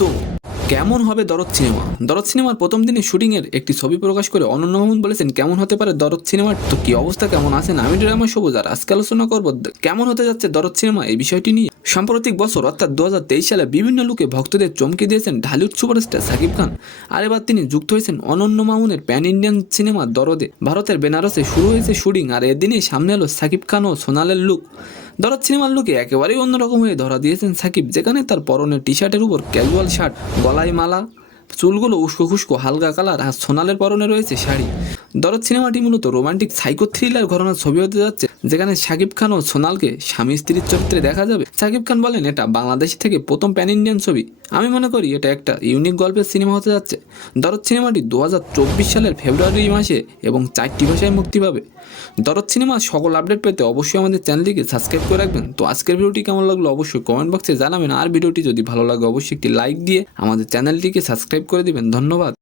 তো কেমন হবে দরদ সিনেমা? দরদ সিনেমার প্রথম দিনে শুটিংয়ের একটি ছবি প্রকাশ করে অনন্য মাহমুদ বলেছেন কেমন হতে পারে দরদ সিনেমার। তো কি অবস্থা, কেমন আছেন? আমি ড্রামা সবুজ, আর আজকে আলোচনা করব কেমন হতে যাচ্ছে দরদ সিনেমা এই বিষয়টি নিয়ে। সাম্প্রতিক বছর অর্থাৎ 2023 সালে বিভিন্ন লুকে ভক্তদের চমকে দিয়েছেন ঢালিউড সুপারস্টার সাকিব খান। আর এবার তিনি যুক্ত হয়েছেন অনন্য মামুনের প্যান ইন্ডিয়ান সিনেমা দরদে। ভারতের বেনারসে শুরু হয়েছে শুটিং, আর এদিনেই সামনে এলো সাকিব খান ও সোনালের লুক। দরদ সিনেমার লুকে একেবারেই অন্যরকম হয়ে ধরা দিয়েছেন সাকিব, যেখানে তার পরনের টি শার্টের উপর ক্যাজুয়াল শার্ট, গলায় মালা, চুলগুলো উস্কো খুস্কো হালকা কালার, আর সোনালের পরনে রয়েছে শাড়ি। দরদ সিনেমাটি মূলত রোমান্টিক সাইকো থ্রিলার ঘটনার ছবি হতে যাচ্ছে, যেখানে শাকিব খান ও সোনালকে স্বামী স্ত্রীর চরিত্রে দেখা যাবে। শাকিব খান বলেন এটা বাংলাদেশ থেকে প্রথম প্যান ইন্ডিয়ান ছবি। আমি মনে করি এটা একটা ইউনিক গল্পের সিনেমা হতে যাচ্ছে। দরদ সিনেমাটি 2024 সালের ফেব্রুয়ারি মাসে এবং 4টি ভাষায় মুক্তি পাবে। দরদ সিনেমার সকল আপডেট পেতে অবশ্যই আমাদের চ্যানেলটিকে সাবস্ক্রাইব করে রাখবেন। তো আজকের ভিডিওটি কেমন লাগলো অবশ্যই কমেন্ট বক্সে জানাবেন, আর ভিডিওটি যদি ভালো লাগে অবশ্যই একটি লাইক দিয়ে আমাদের চ্যানেলটিকে সাবস্ক্রাইব করে দিবেন। ধন্যবাদ।